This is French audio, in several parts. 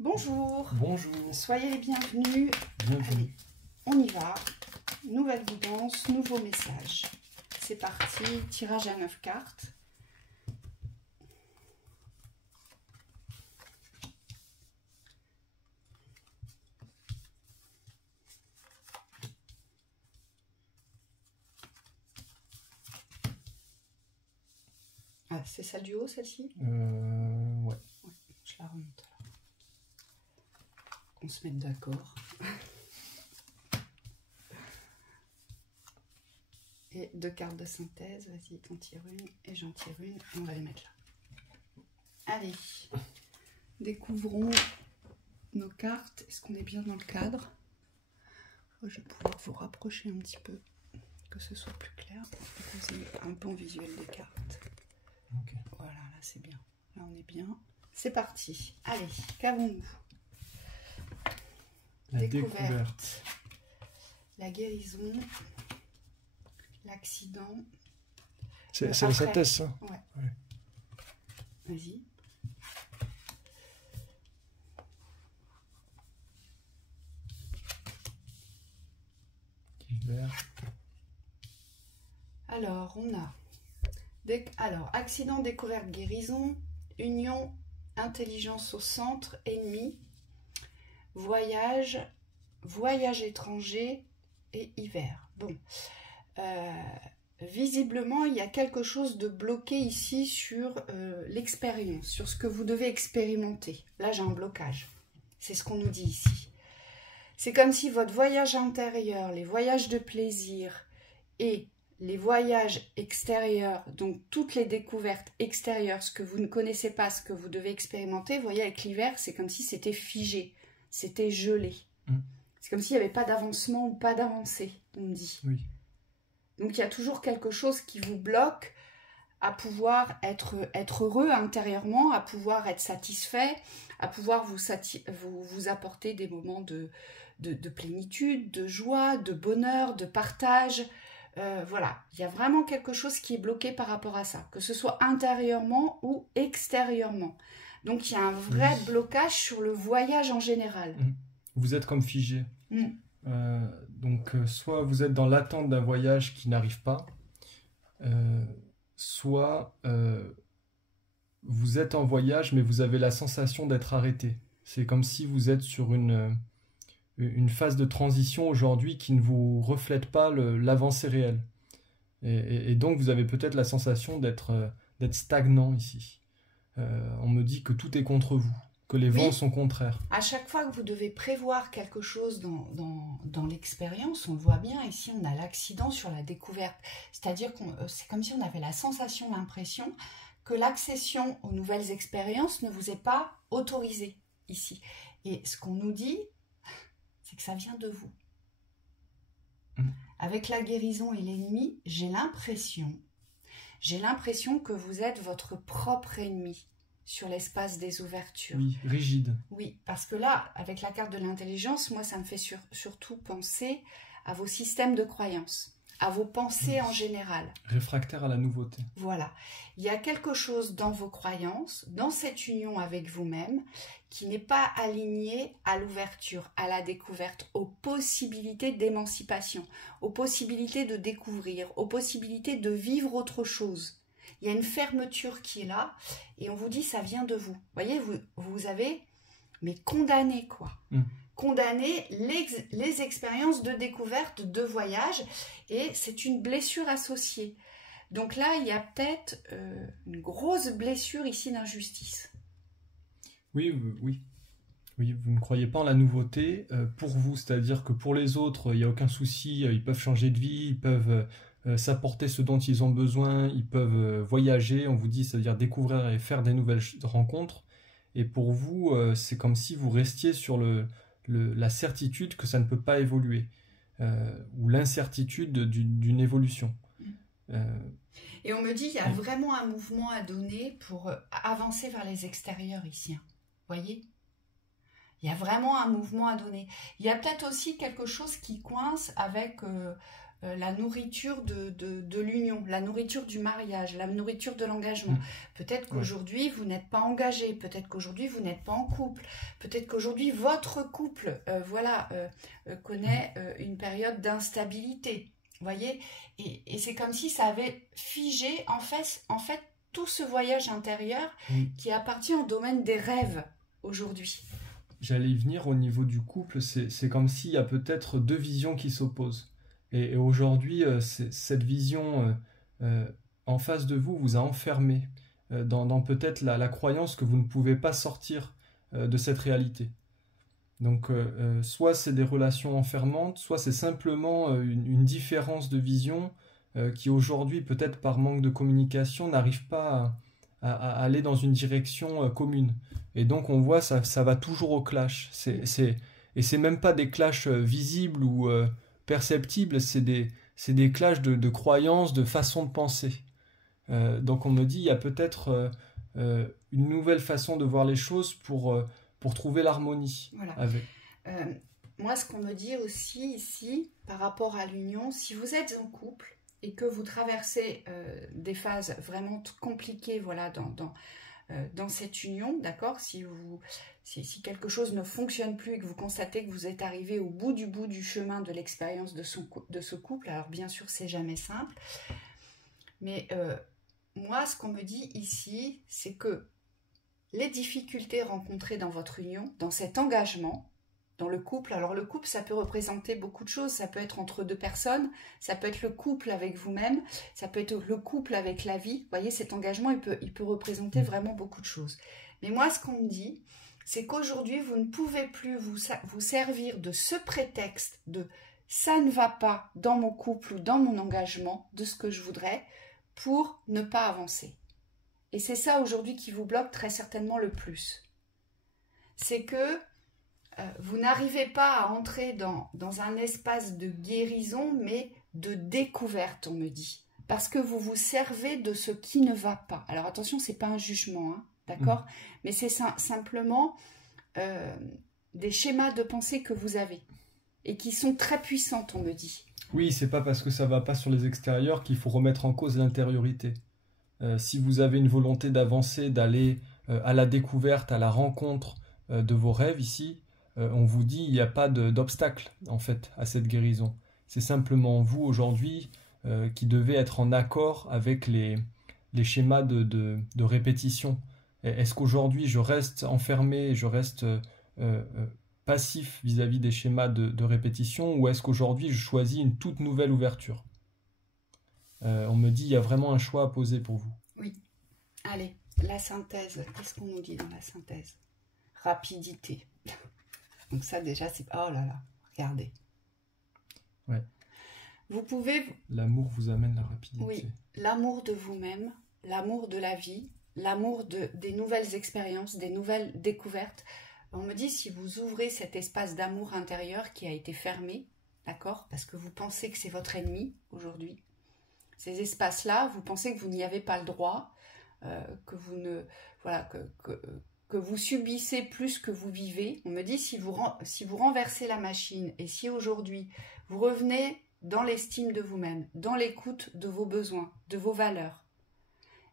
Bonjour. Bonjour. Soyez les bienvenus. Bienvenue. Allez, on y va. Nouvelle guidance, nouveau message. C'est parti, tirage à 9 cartes. Ah, c'est celle du haut, celle-ci? Ouais. Je la remonte alors. Qu'on se mette d'accord. Et 2 cartes de synthèse. Vas-y, t'en tires une et j'en tire une. Et on va les mettre là. Allez. Découvrons nos cartes. Est-ce qu'on est bien dans le cadre? Je vais pouvoir vous rapprocher un petit peu, que ce soit plus clair. Vous ayez un bon visuel des cartes. Ok. Voilà, là c'est bien. Là on est bien. C'est parti. Allez, qu'avons-nous? La découverte. La guérison. L'accident. C'est la synthèse, ça? Ouais. Vas-y. Alors, on a... accident, découverte, guérison, union, intelligence au centre, ennemi, voyage, voyage étranger et hiver. Bon. Visiblement, il y a quelque chose de bloqué ici sur l'expérience, sur ce que vous devez expérimenter. Là, j'ai un blocage. C'est ce qu'on nous dit ici. C'est comme si votre voyage intérieur, les voyages de plaisir et les voyages extérieurs, donc toutes les découvertes extérieures, ce que vous ne connaissez pas, ce que vous devez expérimenter, vous voyez, avec l'hiver, c'est comme si c'était figé, c'était gelé. C'est comme s'il n'y avait pas d'avancement ou pas d'avancée, on dit. Oui. Donc il y a toujours quelque chose qui vous bloque à pouvoir être heureux intérieurement, à pouvoir être satisfait, à pouvoir vous apporter des moments de plénitude, de joie, de bonheur, de partage. Voilà, il y a vraiment quelque chose qui est bloqué par rapport à ça, que ce soit intérieurement ou extérieurement. Donc il y a un vrai blocage sur le voyage en général. Vous êtes comme figé. Donc soit vous êtes dans l'attente d'un voyage qui n'arrive pas, soit vous êtes en voyage mais vous avez la sensation d'être arrêté. C'est comme si vous êtes sur une phase de transition aujourd'hui qui ne vous reflète pas l'avancée réelle. Et donc vous avez peut-être la sensation d'être stagnant ici. On me dit que tout est contre vous, que les vents sont contraires. À chaque fois que vous devez prévoir quelque chose dans l'expérience, on le voit bien, ici on a l'accident sur la découverte. C'est-à-dire que c'est comme si on avait la sensation, l'impression que l'accession aux nouvelles expériences ne vous est pas autorisée ici. Et ce qu'on nous dit, c'est que ça vient de vous. Avec la guérison et l'ennemi, j'ai l'impression que vous êtes votre propre ennemi sur l'espace des ouvertures. Oui, rigide. Oui, parce que là, avec la carte de l'intelligence, moi, ça me fait surtout penser à vos systèmes de croyances, à vos pensées en général. Réfractaire à la nouveauté. Voilà. Il y a quelque chose dans vos croyances, dans cette union avec vous-même, qui n'est pas aligné à l'ouverture, à la découverte, aux possibilités d'émancipation, aux possibilités de découvrir, aux possibilités de vivre autre chose. Il y a une fermeture qui est là et on vous dit ça vient de vous. Vous voyez, vous avez condamné quoi. Condamné les expériences de découverte, de voyage, et c'est une blessure associée. Donc là, il y a peut-être une grosse blessure ici d'injustice. Oui, vous ne croyez pas en la nouveauté pour vous, c'est-à-dire que pour les autres, il n'y a aucun souci, ils peuvent changer de vie, ils peuvent s'apporter ce dont ils ont besoin, ils peuvent voyager, on vous dit, c'est-à-dire découvrir et faire des nouvelles rencontres. Et pour vous, c'est comme si vous restiez sur la certitude que ça ne peut pas évoluer, ou l'incertitude d'une évolution. Et on me dit, il y a vraiment un mouvement à donner pour avancer vers les extérieurs ici. Vous voyez ? Il y a vraiment un mouvement à donner. Il y a peut-être aussi quelque chose qui coince avec la nourriture de l'union, la nourriture du mariage, la nourriture de l'engagement. Peut-être qu'aujourd'hui, vous n'êtes pas engagé, peut-être qu'aujourd'hui, vous n'êtes pas en couple, peut-être qu'aujourd'hui, votre couple connaît une période d'instabilité. Vous voyez, et c'est comme si ça avait figé, en fait tout ce voyage intérieur qui appartient au domaine des rêves aujourd'hui. J'allais y venir au niveau du couple, c'est comme s'il y a peut-être deux visions qui s'opposent. Et aujourd'hui, cette vision en face de vous vous a enfermé dans peut-être la croyance que vous ne pouvez pas sortir de cette réalité. Donc, soit c'est des relations enfermantes, soit c'est simplement une différence de vision qui aujourd'hui, peut-être par manque de communication, n'arrive pas à aller dans une direction commune. Et donc, on voit ça va toujours au clash. Et c'est même pas des clashs visibles ou perceptibles, c'est des clashs de croyances, de façon de penser. Donc, on me dit, il y a peut-être une nouvelle façon de voir les choses pour trouver l'harmonie. Voilà. Avec. Moi, ce qu'on me dit aussi ici, par rapport à l'union, si vous êtes en couple et que vous traversez des phases vraiment compliquées, voilà, dans cette union, d'accord, si quelque chose ne fonctionne plus et que vous constatez que vous êtes arrivé au bout du chemin de l'expérience de ce couple, alors bien sûr, c'est jamais simple, mais moi, ce qu'on me dit ici, c'est que les difficultés rencontrées dans votre union, dans cet engagement, dans le couple, alors le couple, ça peut représenter beaucoup de choses, ça peut être entre deux personnes, ça peut être le couple avec vous-même, ça peut être le couple avec la vie, vous voyez, cet engagement, il peut représenter vraiment beaucoup de choses. Mais moi, ce qu'on me dit, c'est qu'aujourd'hui, vous ne pouvez plus vous servir de ce prétexte de « ça ne va pas dans mon couple ou dans mon engagement, de ce que je voudrais », pour ne pas avancer. Et c'est ça aujourd'hui qui vous bloque très certainement le plus. C'est que vous n'arrivez pas à entrer dans un espace de guérison, mais de découverte, on me dit. Parce que vous vous servez de ce qui ne va pas. Alors attention, ce n'est pas un jugement, hein, d'accord ? Mais c'est simplement des schémas de pensée que vous avez et qui sont très puissantes, on me dit. Oui, c'est pas parce que ça va pas sur les extérieurs qu'il faut remettre en cause l'intériorité. Si vous avez une volonté d'avancer, d'aller à la découverte, à la rencontre de vos rêves ici, on vous dit il n'y a pas d'obstacle en fait à cette guérison. C'est simplement vous aujourd'hui qui devez être en accord avec les schémas de répétition. Est-ce qu'aujourd'hui je reste enfermé, je reste passif vis-à-vis des schémas de répétition, ou est-ce qu'aujourd'hui je choisis une toute nouvelle ouverture ? On me dit il y a vraiment un choix à poser pour vous. Oui. Allez, la synthèse. Qu'est-ce qu'on nous dit dans la synthèse ? Rapidité. Donc ça déjà, c'est... Oh là là, regardez. Ouais. Vous pouvez... L'amour vous amène la rapidité. Oui, l'amour de vous-même, l'amour de la vie, l'amour des nouvelles expériences, des nouvelles découvertes. On me dit, si vous ouvrez cet espace d'amour intérieur qui a été fermé, d'accord, parce que vous pensez que c'est votre ennemi aujourd'hui, ces espaces-là, vous pensez que vous n'y avez pas le droit, que vous ne... Voilà, que vous subissez plus que vous vivez. On me dit, si vous renversez la machine et si aujourd'hui vous revenez dans l'estime de vous-même, dans l'écoute de vos besoins, de vos valeurs,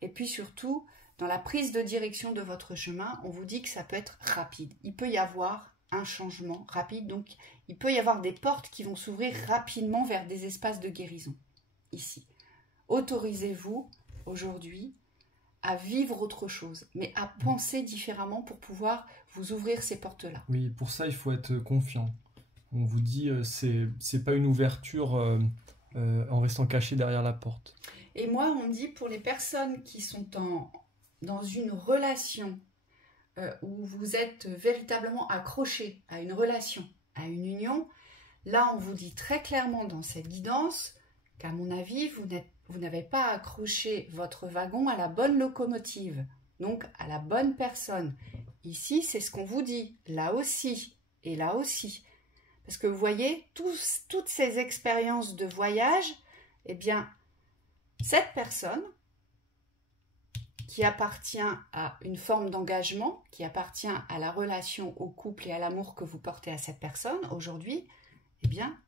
et puis surtout dans la prise de direction de votre chemin, on vous dit que ça peut être rapide. Il peut y avoir un changement rapide, donc il peut y avoir des portes qui vont s'ouvrir rapidement vers des espaces de guérison. Ici, autorisez-vous aujourd'hui à vivre autre chose, mais à penser différemment pour pouvoir vous ouvrir ces portes-là. Oui, pour ça, il faut être confiant. On vous dit, c'est pas une ouverture en restant caché derrière la porte. Et moi, on me dit, pour les personnes qui sont dans une relation où vous êtes véritablement accroché à une relation, à une union, là, on vous dit très clairement dans cette guidance qu'à mon avis, vous n'avez pas accroché votre wagon à la bonne locomotive, donc à la bonne personne. Ici, c'est ce qu'on vous dit, là aussi, et là aussi. Parce que vous voyez, toutes ces expériences de voyage, eh bien, cette personne qui appartient à une forme d'engagement, qui appartient à la relation, au couple et à l'amour que vous portez à cette personne, aujourd'hui, eh bien,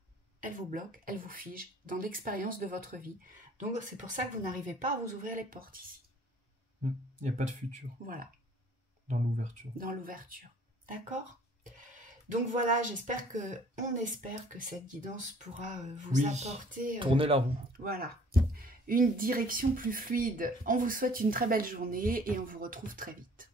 elle vous bloque, elle vous fige dans l'expérience de votre vie. Donc c'est pour ça que vous n'arrivez pas à vous ouvrir les portes ici. Il n'y a pas de futur. Voilà. Dans l'ouverture. Dans l'ouverture. D'accord ? Donc voilà, on espère que cette guidance pourra vous apporter... tourner la roue. Voilà. Une direction plus fluide. On vous souhaite une très belle journée et on vous retrouve très vite.